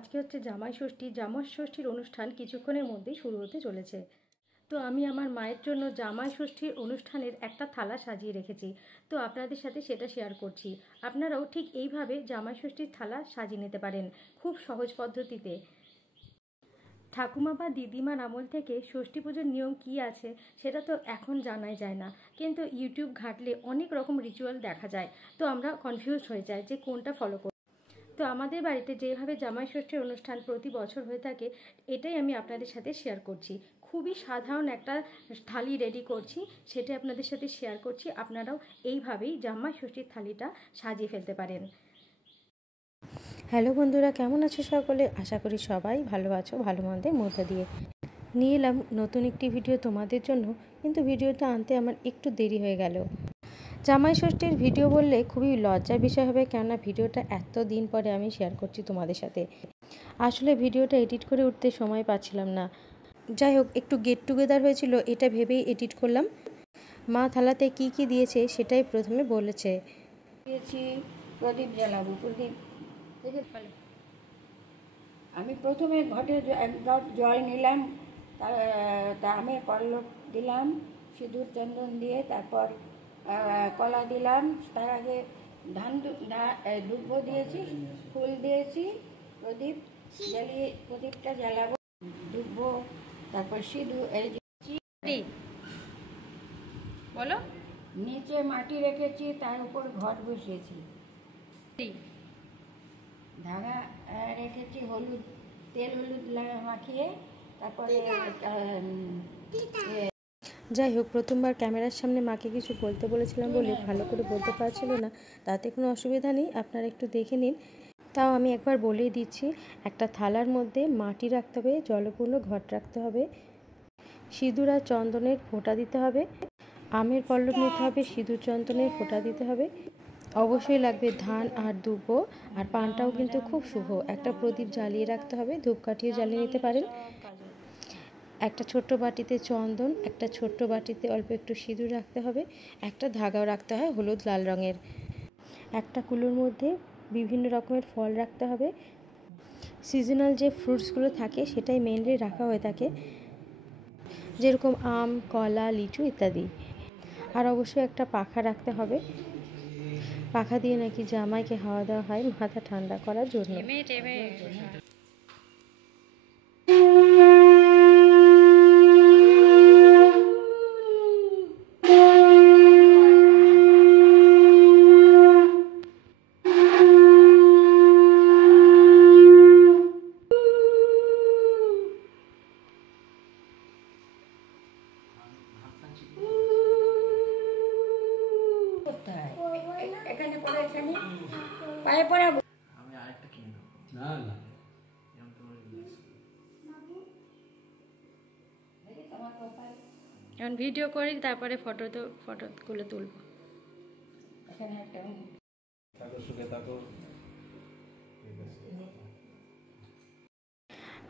আজকে হচ্ছে জামাই ষষ্ঠী। জামাই ষষ্ঠীর অনুষ্ঠান কিছুক্ষণের মধ্যেই শুরু হতে চলেছে। তো আমি আমার মায়ের জন্য জামাই ষষ্ঠীর অনুষ্ঠানের একটা থালা সাজিয়ে রেখেছি, তো আপনাদের সাথে সেটা শেয়ার করছি। আপনারাও ঠিক এইভাবে জামাই ষষ্ঠীর থালা সাজিয়ে নিতে পারেন খুব সহজ পদ্ধতিতে। ঠাকুমা বা দিদিমার আমল থেকে ষষ্ঠী পুজোর নিয়ম কী আছে সেটা তো এখন জানাই যায় না, কিন্তু ইউটিউব ঘাঁটলে অনেক রকম রিচুয়াল দেখা যায়, তো আমরা কনফিউজ হয়ে যাই যে কোনটা ফলো করব। তো আমাদের বাড়িতে যেভাবে জামাই ষষ্ঠীর অনুষ্ঠান প্রতি বছর হয়ে থাকে, এটাই আমি আপনাদের সাথে শেয়ার করছি। খুবই সাধারণ একটা থালি রেডি করছি, সেটা আপনাদের সাথে শেয়ার করছি। আপনারাও এইভাবেই জামাই ষষ্ঠীর থালিটা সাজিয়ে ফেলতে পারেন। হ্যালো বন্ধুরা, কেমন আছো সকলে? আশা করি সবাই ভালো আছো, ভালো মন্দের মধ্যে দিয়ে। নিয়ে এলাম নতুন একটি ভিডিও তোমাদের জন্য, কিন্তু ভিডিওটা আনতে আমার একটু দেরি হয়ে গেল। জামাই ষষ্ঠীর ভিডিও বললে খুবই লজ্জার বিষয় হবে, কেননা ভিডিওটা এত দিন পরে আমি শেয়ার করছি তোমাদের সাথে। আসলে ভিডিওটা এডিট করে উঠতে সময় পাচ্ছিলাম না। যাই হোক, একটু গেট টুগেদার হয়েছিল, এটা ভেবেই এডিট করলাম। মা থালাতে কি কি দিয়েছে সেটাই প্রথমে বলেছে। দিয়েছি প্রদীপ জ্বালাবো। প্রদীপ দেখে ফেলো। আমি প্রথমে ঘটে এক ঘট জল নিলাম, তা আমি পল্লব দিলাম সিঁদুর চন্দন দিয়ে, তারপর কলা দিলাম, তার আগে দুব্ব দিয়েছি, ফুল দিয়েছি, প্রদীপ জ্বালিয়ে প্রদীপটা জ্বালাবো, দুব্ব, তারপর সিঁদুর বলো। নিচে মাটি রেখেছি, তার উপর ঘট বসিয়েছি, ধাগা রেখেছি, হলুদ তেল হলুদ মাখিয়ে, তারপরে যাই হোক, প্রথমবার ক্যামেরার সামনে মাকে কিছু বলতে বলেছিলাম বলে ভালো করে বলতে পারছিল না, তাতে কোনো অসুবিধা নেই, আপনারা একটু দেখে নিন। তাও আমি একবার বলেই দিচ্ছি, একটা থালার মধ্যে মাটি রাখতে হবে, জলপূর্ণ ঘট রাখতে হবে, সিঁদুর আর চন্দনের ফোঁটা দিতে হবে, আমের পল্লব নিতে হবে, সিঁদুর চন্দনের ফোঁটা দিতে হবে, অবশ্যই লাগবে ধান আর দুব্ব, আর পানটাও কিন্তু খুব শুভ। একটা প্রদীপ জ্বালিয়ে রাখতে হবে, ধূপকাঠিও জ্বালিয়ে নিতে পারেন। একটা ছোট্ট বাটিতে চন্দন, একটা ছোট্ট বাটিতে অল্প একটু সিঁদুর রাখতে হবে, একটা ধাগাও রাখতে হয় হলুদ লাল রঙের। একটা কুলোর মধ্যে বিভিন্ন রকমের ফল রাখতে হবে, সিজনাল যে ফ্রুটসগুলো থাকে সেটাই মেনলি রাখা হয়ে থাকে, যেরকম আম, কলা, লিচু ইত্যাদি। আর অবশ্যই একটা পাখা রাখতে হবে, পাখা দিয়ে নাকি জামাইকে হাওয়া দেওয়া হয় মাথা ঠান্ডা করার জন্য। এখানে পরে এখানে পায়ে পড়াবো। আমি আরেকটা কিনে দেবো। না না, এখন ভিডিও করি, তারপরে ফটোগুলো তুলব। এখানে একটা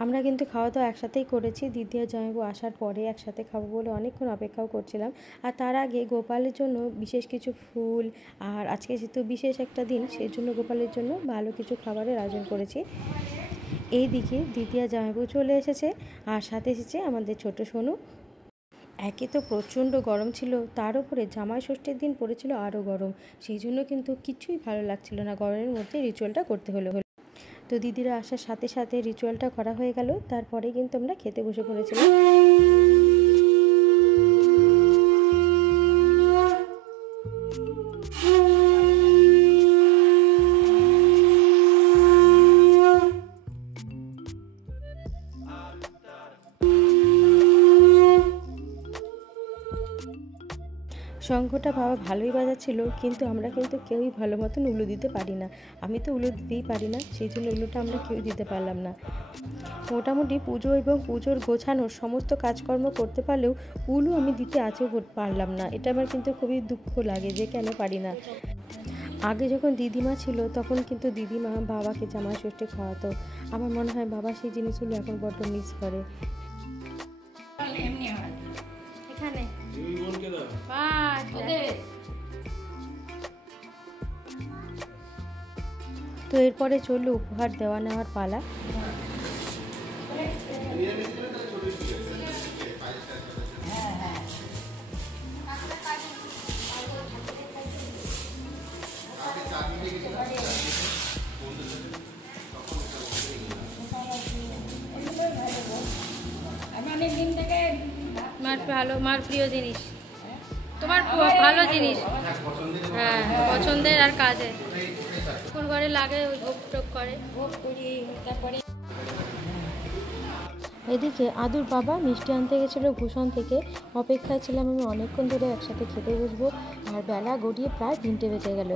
আমরা কিন্তু খাওয়া দাওয়া একসাথেই করেছি, দিদি আর জামাইবাবু আসার পরে একসাথে খাবো বলে অনেকক্ষণ অপেক্ষাও করছিলাম। আর তার আগে গোপালের জন্য বিশেষ কিছু ফুল, আর আজকে যেহেতু বিশেষ একটা দিন, সেই জন্য গোপালের জন্য ভালো কিছু খাবারের আয়োজন করেছি। এই দিকে দিদি আর জামাইবাবু চলে এসেছে, আর সাথে এসেছে আমাদের ছোট সোনু। একে তো প্রচণ্ড গরম ছিল, তার উপরে জামাই ষষ্ঠীর দিন পড়েছিল আরও গরম, সেই জন্য কিন্তু কিছুই ভালো লাগছিল না, গরমের মধ্যে রিচুয়ালটা করতে হলো। তো দিদিরা আসার সাথে সাথে রিচুয়ালটা করা হয়ে গেল, তারপরে কিন্তু আমরা খেতে বসে পড়েছিলাম। শঙ্খটা বাবা ভালোই বাজাচ্ছিল, কিন্তু আমরা কিন্তু কেউই ভালো মতন উলু দিতে পারি না। আমি তো উলু দিতেই পারি না, সেই জন্য উলুটা আমরা কেউ দিতে পারলাম না। মোটামুটি পুজো এবং পুজোর গোছানোর সমস্ত কাজকর্ম করতে পারলেও উলু আমি দিতে আজও পারলাম না। এটা আমার কিন্তু খুবই দুঃখ লাগে যে কেন পারি না। আগে যখন দিদিমা ছিল তখন কিন্তু দিদিমা বাবাকে জামাই ষষ্ঠী খাওয়াতো। আমার মনে হয় বাবা সেই জিনিসগুলো এখন বড্ড মিস করে। এখানে তো এরপরে চললো উপহার দেওয়া নেওয়ার পালা। অনেক দিন থেকে মার প্রিয় জিনিস, তোমার ভালো জিনিস, হ্যাঁ পছন্দের আর কাজে ঠাকুর ঘরে লাগে, ওই ভোগ টোগ করে। ভোগ করি, তারপরে এদিকে আদুর বাবা মিষ্টি আনতে গেছিলো ভূষণ থেকে। অপেক্ষায় ছিলাম আমি অনেকক্ষণ ধরে একসাথে খেতে বসবো, আর বেলা গড়িয়ে প্রায় 3টে বেজে গেল।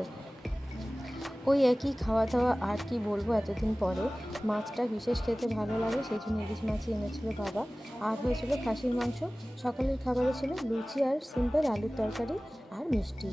ওই একই খাওয়া দাওয়া, আর কি বলবো এতদিন পরে। মাছটা বিশেষ খেতে ভালো লাগে, সেই জন্য ইলিশ মাছই এনেছিল বাবা। আর হয়েছিল খাসির মাংস। সকালের খাবারে ছিল লুচি আর সিম্পল আলুর তরকারি আর মিষ্টি।